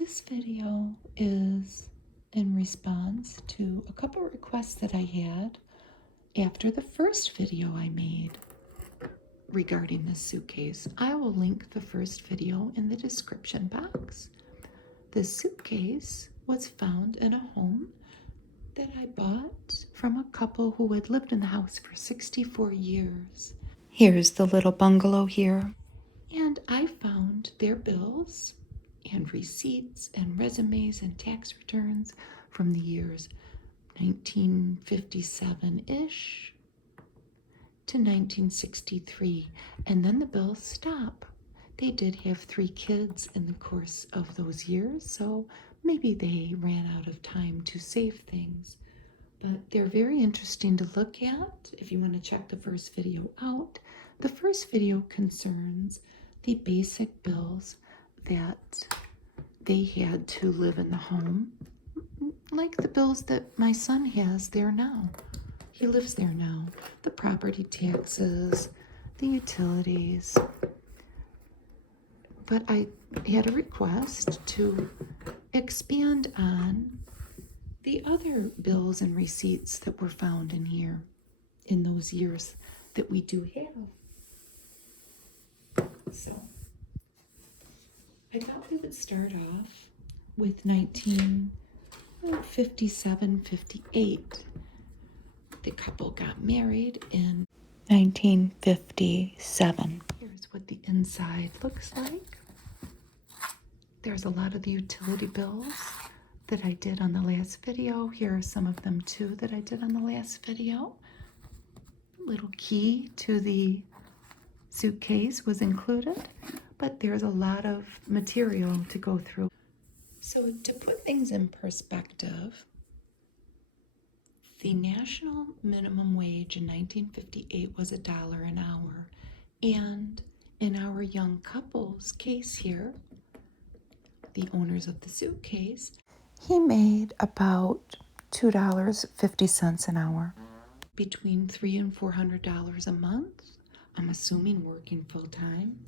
This video is in response to a couple requests that I had after the first video I made regarding this suitcase. I will link the first video in the description box. This suitcase was found in a home that I bought from a couple who had lived in the house for 64 years. Here's the little bungalow here. And I found their bills and receipts and resumes and tax returns from the years 1957-ish to 1963. And then the bills stop. They did have 3 kids in the course of those years, so maybe they ran out of time to save things. But they're very interesting to look at if you want to check the first video out. The first video concerns the basic bills that they had to live in the home, like the bills that my son has there now. He lives there now. The property taxes, the utilities. But I had a request to expand on the other bills and receipts that were found in here in those years that we do have. So I thought we would start off with 1957-58. The couple got married in 1957. Here's what the inside looks like. There's a lot of the utility bills that I did on the last video. Here are some of them too that I did on the last video. Little key to the suitcase was included, but there's a lot of material to go through. So to put things in perspective, the national minimum wage in 1958 was $1 an hour. And in our young couple's case here, the owners of the suitcase, he made about $2.50 an hour. Between $300 and $400 a month, I'm assuming working full-time.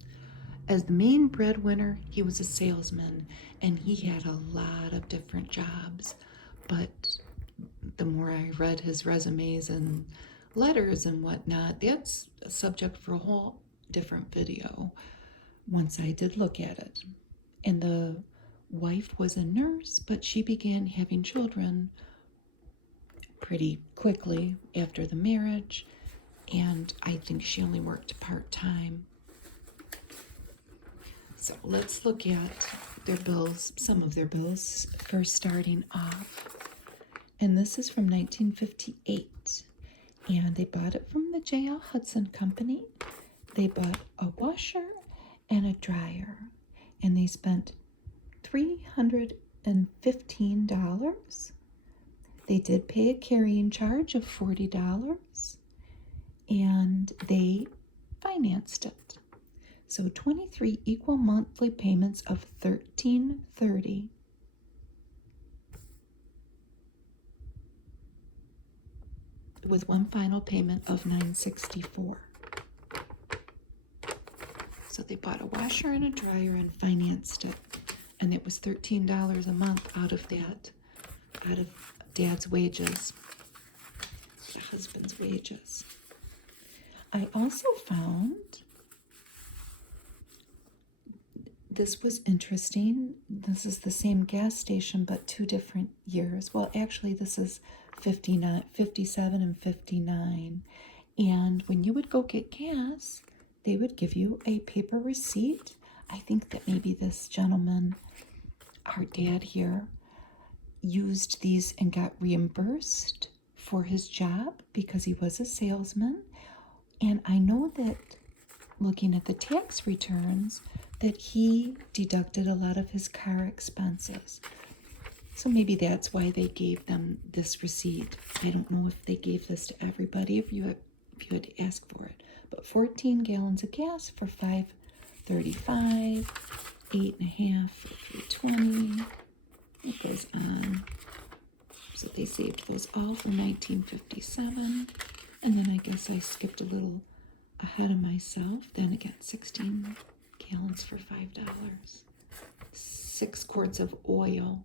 As the main breadwinner, he was a salesman, and he had a lot of different jobs. But the more I read his resumes and letters and whatnot, that's a subject for a whole different video once I did look at it. And the wife was a nurse, but she began having children pretty quickly after the marriage, and I think she only worked part-time. So let's look at their bills, some of their bills, first starting off. And this is from 1958, and they bought it from the J.L. Hudson Company. They bought a washer and a dryer, and they spent $315. They did pay a carrying charge of $40, and they financed it. So 23 equal monthly payments of $1,330. With one final payment of $964. So they bought a washer and a dryer and financed it. And it was $13 a month out of that, out of Dad's wages, the husband's wages. I also found, this was interesting. This is the same gas station, but 2 different years. Well, actually, this is 57 and 59. And when you would go get gas, they would give you a paper receipt. I think that maybe this gentleman, our dad here, used these and got reimbursed for his job because he was a salesman. And I know that looking at the tax returns, that he deducted a lot of his car expenses. So maybe that's why they gave them this receipt. I don't know if they gave this to everybody, if you had to ask for it. But 14 gallons of gas for $5.35, 8.5 for $3.20. It goes on. So they saved those all for 1957. And then I guess I skipped a little ahead of myself. Then again, 16 gallons for $5. 6 quarts of oil.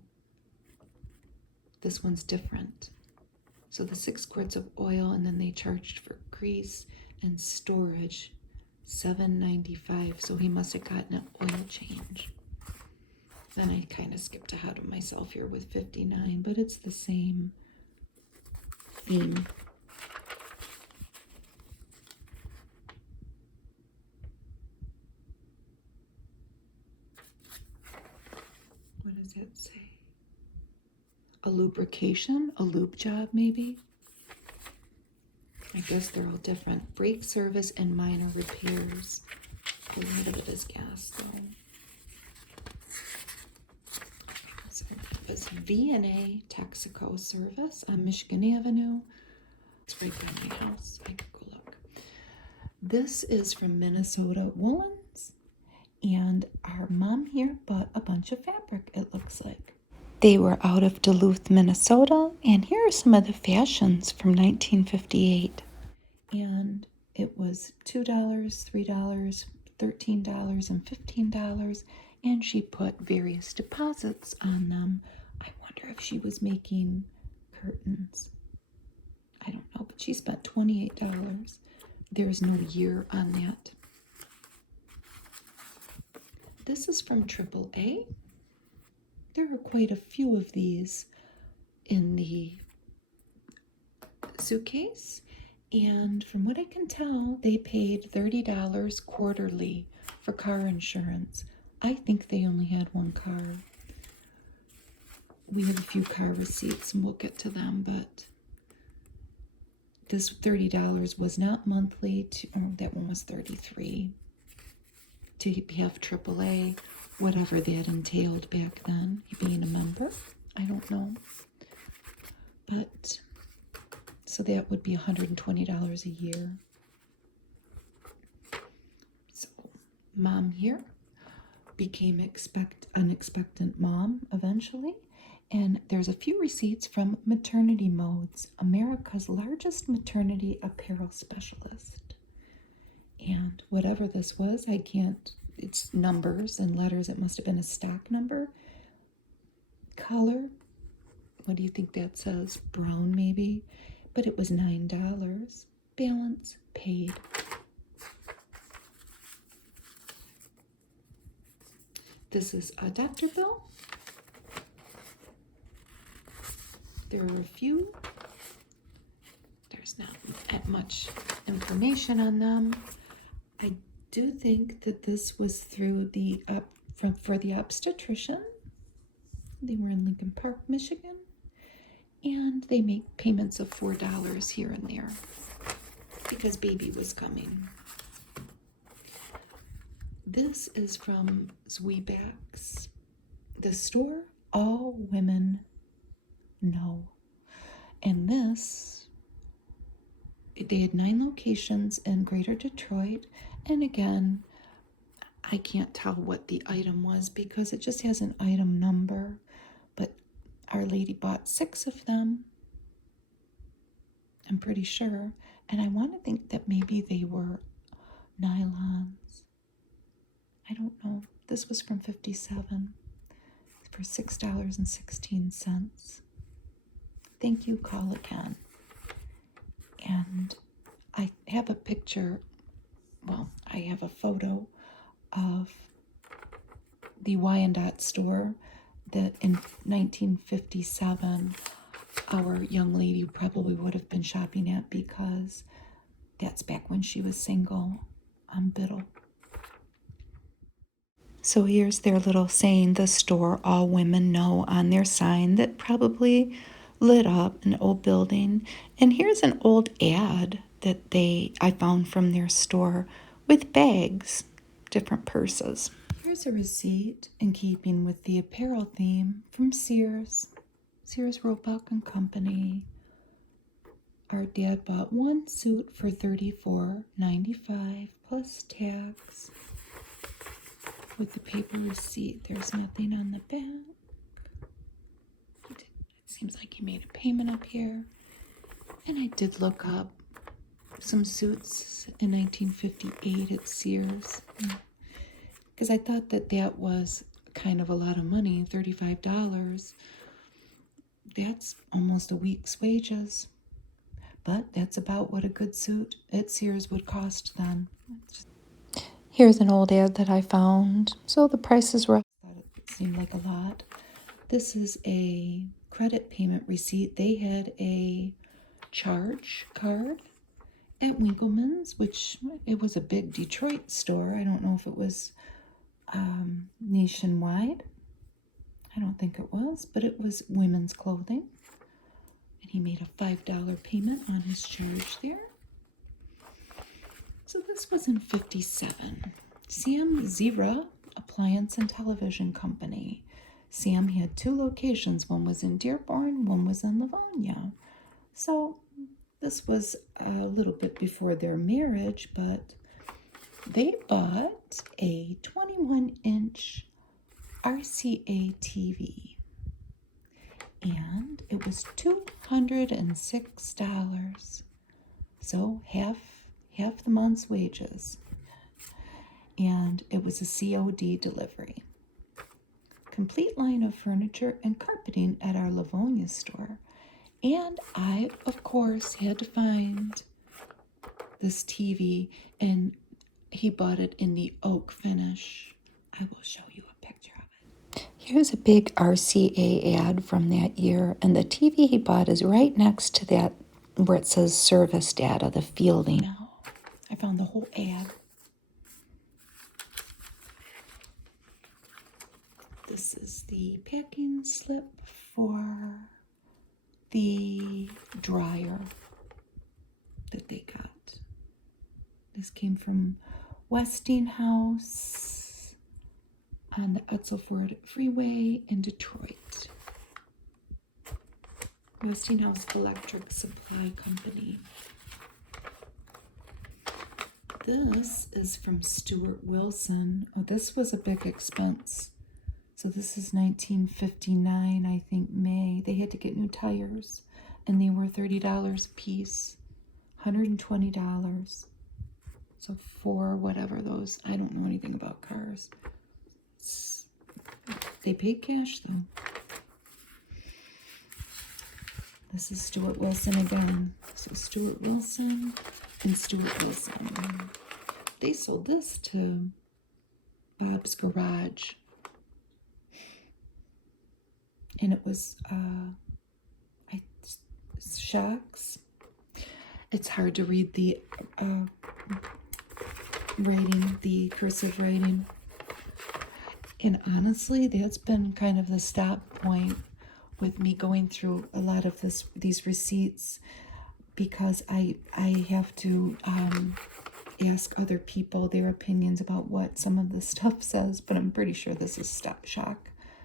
This one's different. So the 6 quarts of oil, and then they charged for grease and storage, $7.95. So he must have gotten an oil change. Then I kind of skipped ahead of myself here with 59, but it's the same theme. What does that say? A lubrication, a lube job maybe? I guess they're all different. Brake service and minor repairs. A lot of it is gas though. So it was V&A Texaco service on Michigan Avenue. It's right by my house. I could go look. This is from Minnesota Woolens. And our mom here bought a bunch of fabric, it looks like. They were out of Duluth, Minnesota, and here are some of the fashions from 1958. And it was $2, $3, $13, and $15, and she put various deposits on them. I wonder if she was making curtains. I don't know, but she spent $28. There's no year on that. This is from AAA. There are quite a few of these in the Suitcase. And from what I can tell, they paid $30 quarterly for car insurance. I think they only had one car. We have a few car receipts and we'll get to them, but this $30 was not monthly. That one was $33 to have AAA, whatever that entailed back then, being a member. I don't know. But, so that would be $120 a year. So, mom here became unexpectant mom eventually. And there's a few receipts from Maternity Modes, America's largest maternity apparel specialist. And whatever this was, it's numbers and letters. It must have been a stock number. Color, what do you think that says? Brown maybe? But it was $9. Balance paid. This is a Dr. Bill. There are a few. There's not much information on them. I do think that this was through for the obstetrician. They were in Lincoln Park, Michigan, and they make payments of $4 here and there because baby was coming. This is from Zwieback's, the store all women know. And this, they had 9 locations in Greater Detroit. And again, I can't tell what the item was because it just has an item number. But Our Lady bought 6 of them, I'm pretty sure. And I want to think that maybe they were nylons. I don't know. This was from 57 for $6.16. Thank you, call again. And I have a picture, I have a photo of the Wyandotte store that in 1957 our young lady probably would have been shopping at because that's back when she was single on Biddle. So here's their little saying, the store all women know, on their sign that probably lit up an old building. And here's an old ad that I found from their store with bags, different purses. Here's a receipt in keeping with the apparel theme from Sears Roebuck and Company. Our dad bought 1 suit for $34.95 plus tax. With the paper receipt, there's nothing on the back. It seems like he made a payment up here. And I did look up some suits in 1958 at Sears, because I thought that was kind of a lot of money, $35. That's almost a week's wages. But that's about what a good suit at Sears would cost then. Here's an old ad that I found. So the prices were, I thought it seemed like a lot. This is a credit payment receipt. They had a charge card at Winkleman's, which it was a big Detroit store. I don't know if it was nationwide. I don't think it was, but it was women's clothing. And he made a $5 payment on his charge there. So this was in 57. Sam Zira Appliance and Television Company. Sam had 2 locations. One was in Dearborn, one was in Livonia. So this was a little bit before their marriage, but they bought a 21-inch RCA TV. And it was $206. So half the month's wages. And it was a COD delivery. Complete line of furniture and carpeting at our Livonia store. And I, of course, had to find this TV, and he bought it in the oak finish. I will show you a picture of it. Here's a big RCA ad from that year, and the TV he bought is right next to that where it says service data, the fielding. Now, I found the whole ad. This is the packing slip for the dryer that they got. This came from Westinghouse on the Etzelford Freeway in Detroit. Westinghouse Electric Supply Company. This is from Stuart Wilson. Oh, this was a big expense. So this is 1959, I think, May. They had to get new tires, and they were $30 a piece, $120. So for whatever those, I don't know anything about cars. They paid cash, though. This is Stuart Wilson again. So Stuart Wilson and Stuart Wilson. They sold this to Bob's Garage. And it was shocks. It's hard to read the writing, the cursive writing. And honestly, that's been kind of the stop point with me going through a lot of these receipts, because I have to ask other people their opinions about what some of this stuff says. But I'm pretty sure this is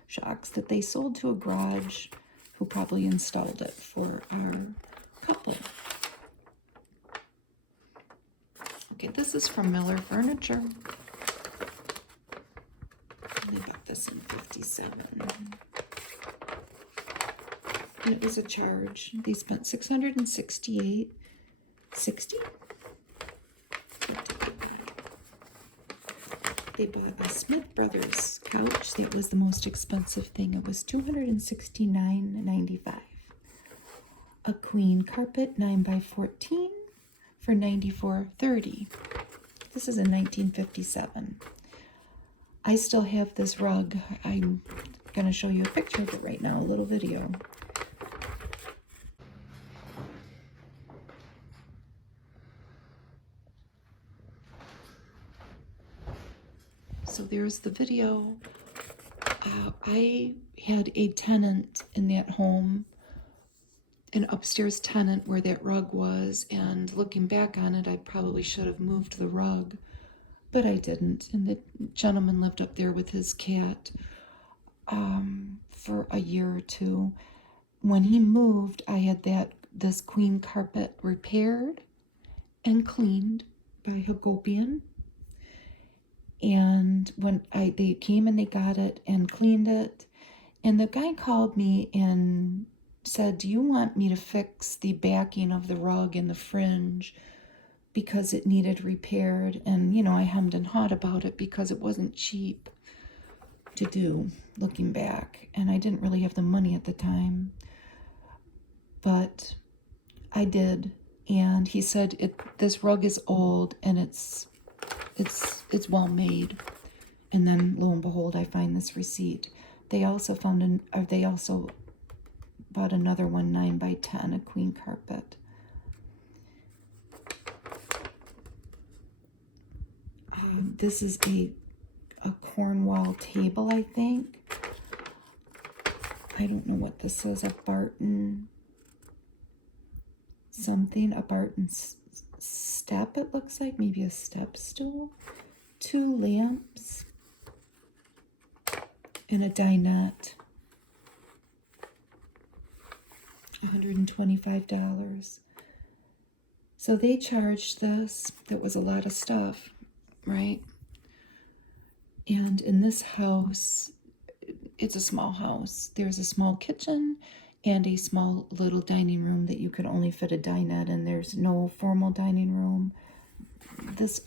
shocks that they sold to a garage who probably installed it for our couple. Okay, this is from Miller Furniture. They bought this in 57. And it was a charge. They spent $668.60. They bought a Smith Brothers couch. That was the most expensive thing. It was $269.95. A queen carpet 9x14 for $94.30. This is in 1957. I still have this rug. I'm going to show you a picture of it right now, a little video. So there's the video. I had a tenant in that home, an upstairs tenant where that rug was, and looking back on it, I probably should have moved the rug, but I didn't. And the gentleman lived up there with his cat for a year or two. When he moved, I had this queen carpet repaired and cleaned by Hagopian. And when they came and they got it and cleaned it, and the guy called me and said, "Do you want me to fix the backing of the rug and the fringe because it needed repaired?" And, I hemmed and hawed about it because it wasn't cheap. to do, looking back. And I didn't really have the money at the time, but I did. And he said, this rug is old and it's well made. And then lo and behold, I find this receipt. They also they also bought another one, 9 by 10, a queen carpet. This is a Cornwall table, I think. I don't know what this is, a Barton something, a Barton step, it looks like, maybe a step stool. 2 lamps and a dinette. $125. So they charged this. That was a lot of stuff, right? And in this house, it's a small house. There's a small kitchen and a small little dining room that you could only fit a dinette in. There's no formal dining room.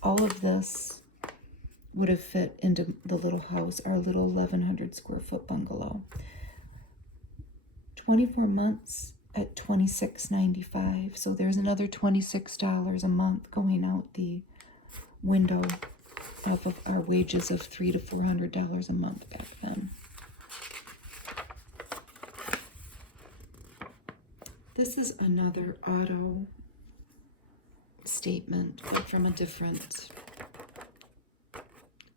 All of this would have fit into the little house, our little 1,100 square foot bungalow. 24 months at $26.95. So there's another $26 a month going out the window off of our wages of $300 to $400 a month back then. This is another auto statement, but from a different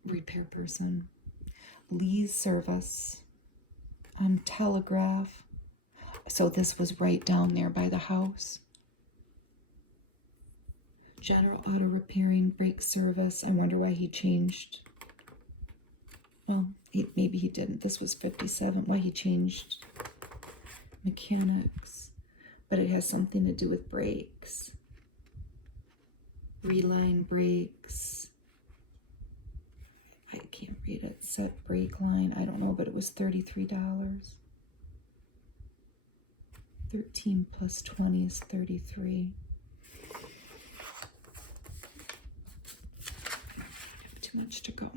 repair person. Lee's Service on Telegraph. So this was right down there by the house. General Auto Repairing, Brake Service. I wonder why he changed. Well, maybe he didn't. This was 57. Why he changed mechanics. But it has something to do with brakes. Reline brakes. I can't read it. Set brake line. I don't know, but it was $33. 13 plus 20 is 33. I have too much to go.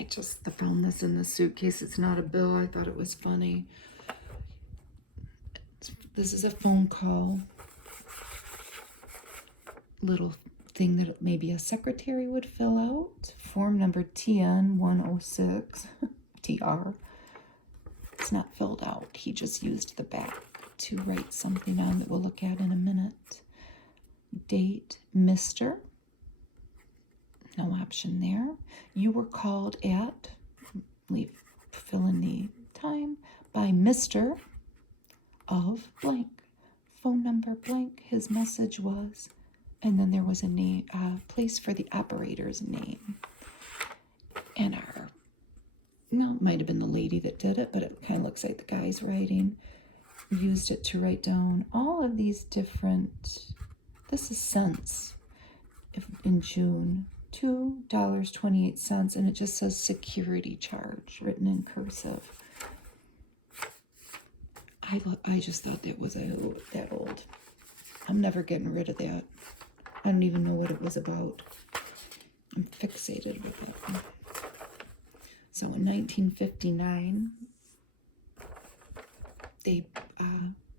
I just found this in the suitcase. It's not a bill. I thought it was funny. This is a phone call. Little thing that maybe a secretary would fill out. Form number TN 106 TR. It's not filled out. He just used the back to write something on that we'll look at in a minute. Date, Mr. No option there. You were called at, fill in the time, by Mr. of blank. Phone number blank. His message was, and then there was a name, place for the operator's name. And it might have been the lady that did it, but it kind of looks like the guy's writing. Used it to write down all of these different, this is cents in June, $2.28, and it just says security charge written in cursive. I just thought that was that old. I'm never getting rid of that. I don't even know what it was about. I'm fixated with it. So in 1959, they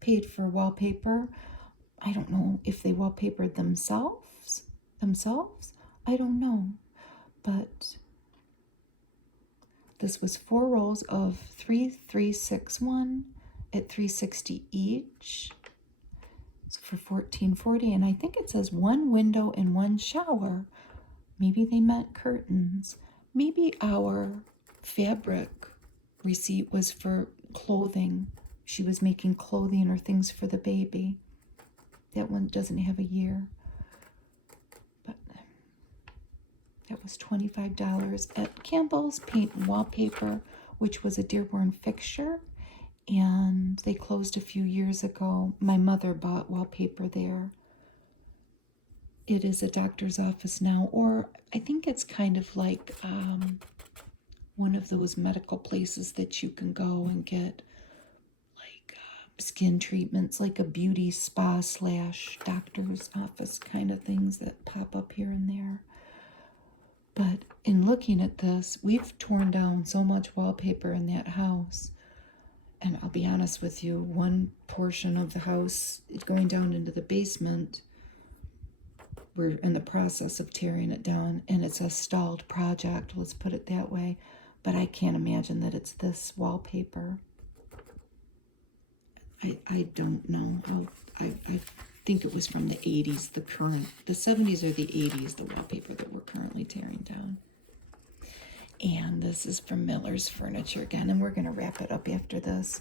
paid for wallpaper. I don't know if they wallpapered themselves. I don't know. But this was 4 rolls of 3361 at $360 each. So for $14.40, and I think it says 1 window and 1 shower. Maybe they meant curtains. Maybe our fabric receipt was for clothing. She was making clothing or things for the baby. That one doesn't have a year. But that was $25 at Campbell's Paint and Wallpaper, which was a Dearborn fixture. And they closed a few years ago. My mother bought wallpaper there. It is a doctor's office now, or I think it's kind of like one of those medical places that you can go and get like skin treatments, like a beauty spa / doctor's office kind of things that pop up here and there. But in looking at this, we've torn down so much wallpaper in that house. And I'll be honest with you, one portion of the house going down into the basement, we're in the process of tearing it down, and it's a stalled project, let's put it that way. But I can't imagine that it's this wallpaper. I don't know. I think it was from the 80s, the 70s or the 80s, the wallpaper that we're currently tearing down. And this is from Miller's Furniture again, and we're going to wrap it up after this.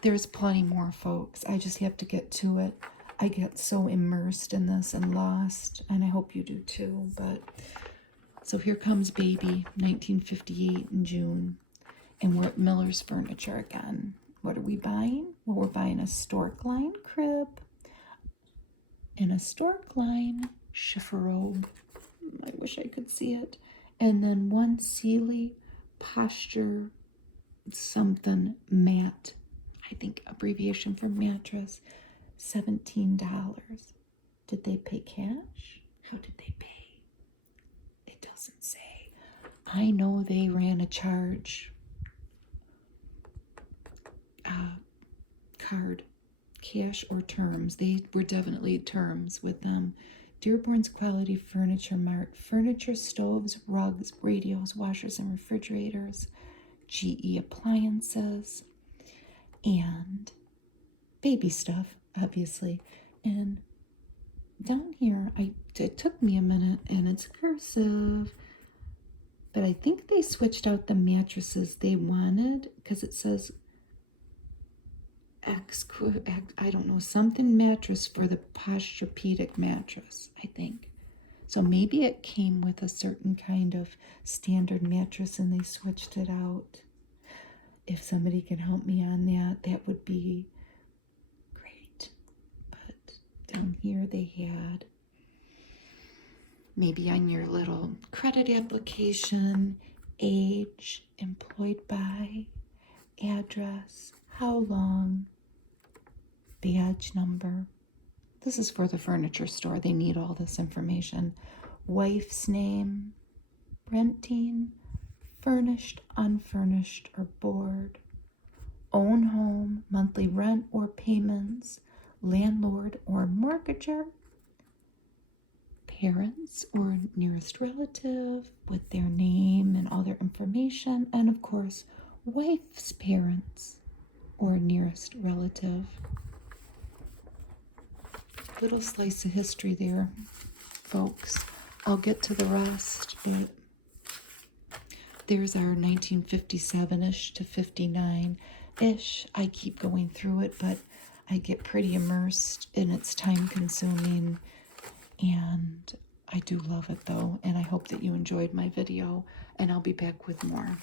There's plenty more, folks. I just have to get to it. I get so immersed in this and lost, and I hope you do too. But so here comes baby, 1958 in June, and we're at Miller's Furniture again. What are we buying? Well, we're buying a Storkline crib and a Storkline chifforobe. I wish I could see it. And then one Sealy posture something mat. I think abbreviation for mattress. $17. Did they pay cash? How did they pay? It doesn't say. I know they ran a charge. Card, cash or terms. They were definitely terms with them. Dearborn's Quality Furniture Mart. Furniture, stoves, rugs, radios, washers, and refrigerators. GE appliances. And baby stuff, obviously. And down here, it took me a minute, and it's cursive. But I think they switched out the mattresses they wanted, because it says I don't know, something mattress for the Posturepedic mattress, I think. So maybe it came with a certain kind of standard mattress and they switched it out. If somebody can help me on that, that would be great. But down here they had, maybe on your little credit application, age, employed by, address, how long, badge number. This is for the furniture store. They need all this information. Wife's name, renting, furnished, unfurnished, or board, own home, monthly rent or payments, landlord or mortgager, parents or nearest relative with their name and all their information, and of course, wife's parents or nearest relative. Little slice of history there, folks. I'll get to the rest, but there's our 1957-ish to 59-ish. I keep going through it, but I get pretty immersed and it's time consuming, and I do love it though, and I hope that you enjoyed my video, and I'll be back with more.